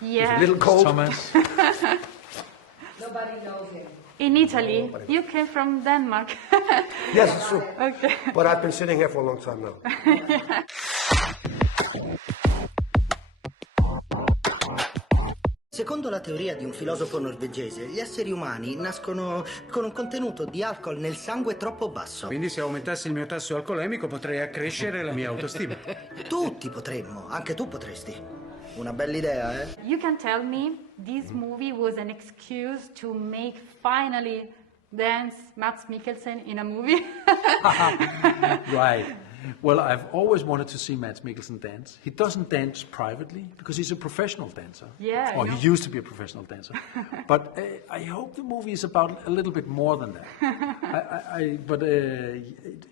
Yeah. It's a little cold. Thomas. Nobody knows him. In Italy. You came from Denmark. Yes, it's true. Okay. But I've been sitting here for a long time now. Secondo la teoria di un filosofo norvegese, gli esseri umani nascono con un contenuto di alcol nel sangue troppo basso. Quindi se aumentassi il mio tasso alcolemico potrei accrescere la mia autostima. Tutti potremmo, anche tu potresti. Una bella idea, eh? You can tell me this movie was an excuse to make finally dance Mads Mikkelsen in a movie? Right. Well, I've always wanted to see Mads Mikkelsen dance. He doesn't dance privately because he's a professional dancer. Yeah. Or he used to be a professional dancer. But I hope the movie is about a little bit more than that.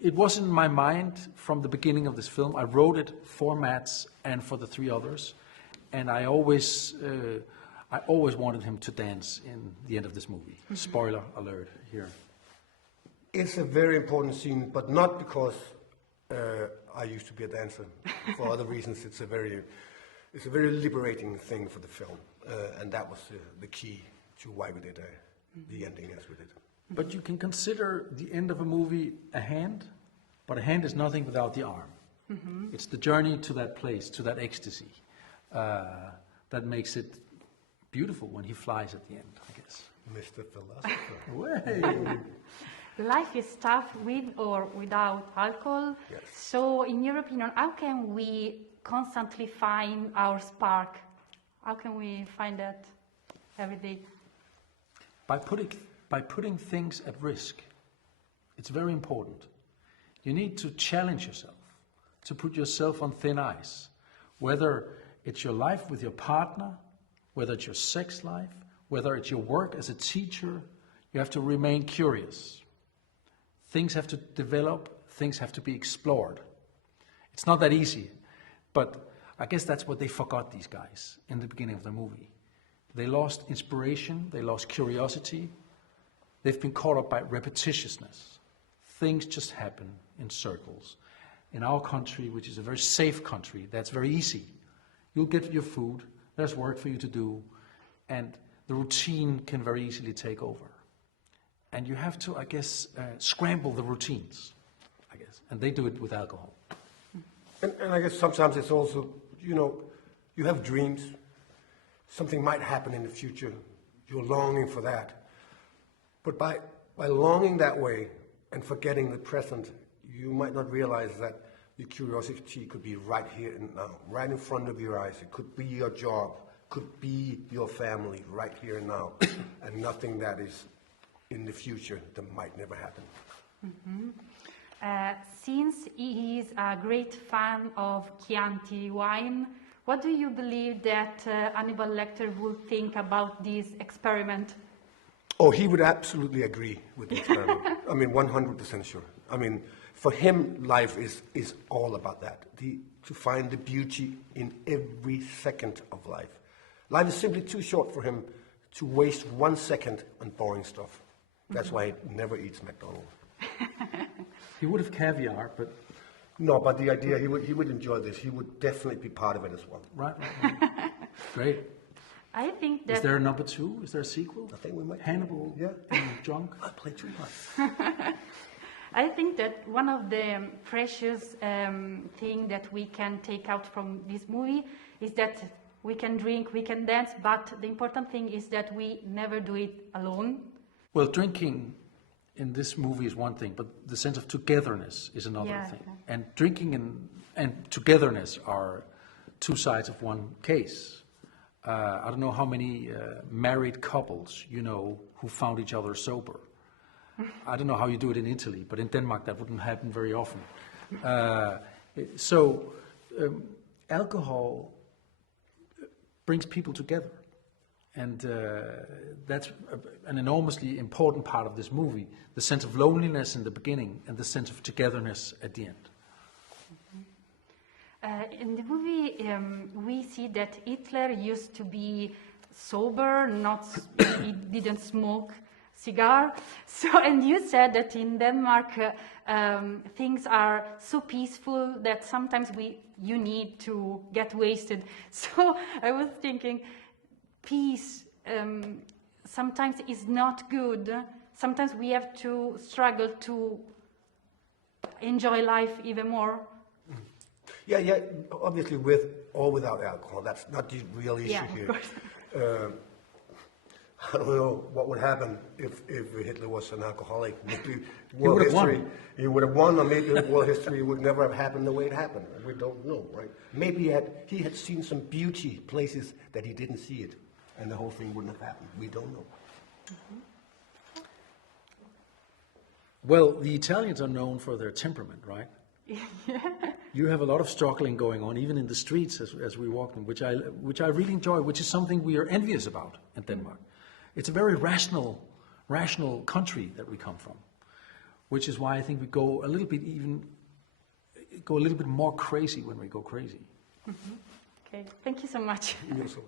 It was in my mind from the beginning of this film. I wrote it for Mads and for the three others. And I always wanted him to dance in the end of this movie. Spoiler alert here. It's a very important scene, but not because I used to be a dancer. For other reasons, it's a very liberating thing for the film, and that was the key to why we did the ending as we did. But you can consider the end of a movie a hand, but a hand is nothing without the arm. Mm-hmm. It's the journey to that place, to that ecstasy, that makes it beautiful when he flies at the end, I guess. Mr. Philosopher. Way. Life is tough with or without alcohol. Yes. So, in your opinion, how can we constantly find our spark? How can we find that every day? By putting things at risk. It's very important. You need to challenge yourself, to put yourself on thin ice. Whether it's your life with your partner, whether it's your sex life, whether it's your work as a teacher, you have to remain curious. Things have to develop, things have to be explored. It's not that easy, but I guess that's what they forgot, these guys, in the beginning of the movie. They lost inspiration, they lost curiosity, they've been caught up by repetitiousness. Things just happen in circles. In our country, which is a very safe country, that's very easy. You'll get your food, there's work for you to do, and the routine can very easily take over. And you have to, I guess, scramble the routines, I guess. And they do it with alcohol. And I guess sometimes it's also, you have dreams. Something might happen in the future. You're longing for that. But by longing that way and forgetting the present, you might not realize that your curiosity could be right here and now, right in front of your eyes. It could be your job, could be your family, right here and now. And nothing that is in the future that might never happen. Mm-hmm. Since he is a great fan of Chianti wine, what do you believe that Hannibal Lecter would think about this experiment? Oh, he would absolutely agree with the experiment. I mean, 100% sure. I mean, for him, life is all about that. To find the beauty in every second of life. Life is simply too short for him to waste 1 second on boring stuff. That's why he never eats McDonald's. He would have caviar, but... No, but the idea, he would enjoy this. He would definitely be part of it as well. Right. Great. I think that... Is there a number 2? Is there a sequel? I think we might. Hannibal, yeah. Drunk? I play too much. I think that one of the precious thing that we can take out from this movie is that we can drink, we can dance, but the important thing is that we never do it alone. Well, drinking in this movie is one thing, but the sense of togetherness is another thing. And drinking and togetherness are two sides of one case. I don't know how many married couples you know who found each other sober. I don't know how you do it in Italy, but in Denmark that wouldn't happen very often. Alcohol brings people together. And that's an enormously important part of this movie, the sense of loneliness in the beginning and the sense of togetherness at the end. In the movie, we see that Hitler used to be sober, he didn't smoke cigar. So, and you said that in Denmark, things are so peaceful that sometimes you need to get wasted. So I was thinking, peace sometimes is not good. Sometimes we have to struggle to enjoy life even more. Yeah, obviously with or without alcohol. That's not the real issue Yeah, of here. course. I don't know what would happen if Hitler was an alcoholic. Maybe would have won. He would have won, or maybe world history would never have happened the way it happened. We don't know, right? Maybe he had seen some beauty, places that he didn't see it, and the whole thing wouldn't have happened. We don't know. Mm-hmm. Well, the Italians are known for their temperament, right? You have a lot of struggling going on, even in the streets as we walk them, which I really enjoy, which is something we are envious about in Denmark. It's a very rational country that we come from, which is why I think we go a little bit more crazy when we go crazy. Mm-hmm. Okay, thank you so much. You're so-